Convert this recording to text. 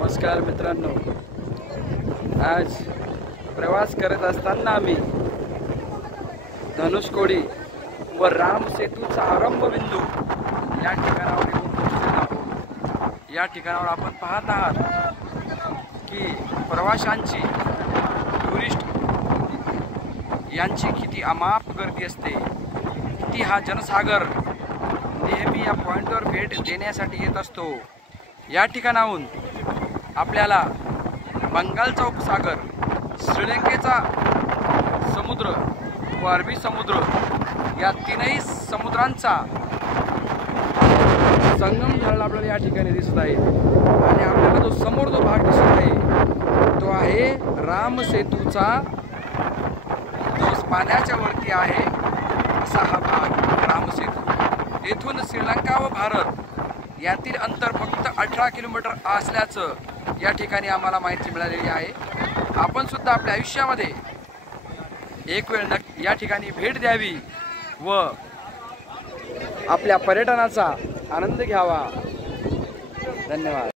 नमस्कार मित्रांनो, आज प्रवास करत असताना आम्ही धनुष्कोडी व राम सेतूचा आरंभ बिंदू या ठिकाणावर येऊन पोहोचलेलो आहोत। या ठिकाणावर आपण पाहत आहात की प्रवाशांची, टुरिस्ट यांची किती अमाप गर्दी असते, किती हा जनसागर नेहमी या पॉइंटवर भेट देण्यासाठी येत असतो। या ठिकाणाहून आपल्याला बंगालचा उपसागर, श्रीलंकेचा समुद्र व अरबी समुद्र या तीनही समुद्रांचा संगम झालेला आपल्याला या ठिकाणी दिसत आहे। आणि आपल्याला जो समोर जो भाग दिसत आहे तो आहे राम सेतूचा, जो पाण्याच्या वरती आहे असा हा भाग राम सेतू। येथून श्रीलंका व भारत यातील अंतर फक्त 18 किलोमीटर असल्याचं या ठिकाणी आम्हाला माहिती मिळालेली आहे। आपण सुद्धा आपल्या आयुष्यामध्ये एक वेळ या ठिकाणी भेट द्यावी व आपल्या पर्यटनाचा आनंद घ्यावा। धन्यवाद।